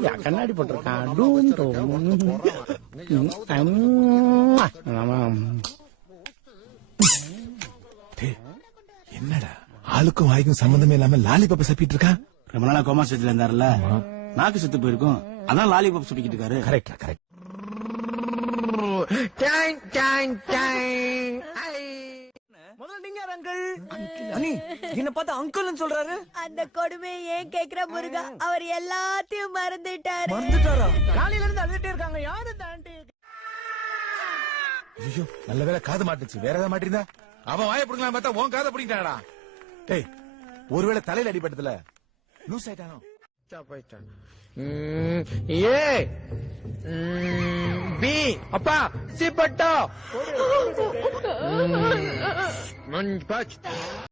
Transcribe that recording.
ஐயா கண்ணாடி போட்டிருக்கான். என்னடா ஆளுக்கும் வாய்க்கும் சம்பந்தமே இல்லாம லாலிபாப்ப சப்பிட்டு இருக்கான். ரொம்ப நாளா கோமா ஸ்டேஜ்ல இருந்தாருல, நாக்கு செத்து போயிருக்கும், அதான் லாலிபாப் சுப்பிக்கிட்டு இருக்காரு. கரெக்டா கரெக்ட். முதல்ல நீங்க அங்கிள். அண்ணி என்ன பார்த்தா அங்கிள்னு சொல்றாரு. அந்த கொடுமை ஏன் கேக்குற முருகா? அவர் எல்லாத்தையும் மறந்துட்டாரு. மறந்துட்டாரா? காலையில இருந்து அழுதுட்டே இருக்காங்க. யாரு இந்த ஆண்டி? ஐயோ நல்ல வேளை காது மாட்டுச்சு. வேற ஏதாவது மாட்டிருந்தா அவன் வாய பிடிக்கலாம் பார்த்தா உன் காதை பிடிக்கிட்டாடா. டேய் ஒருவேளை தலையில அடிபட்டதுல லூஸ் ஆயிட்டானோ? போயிட்டான். ஏ பி அப்பா சி பட்டோ மஞ்ச் பச்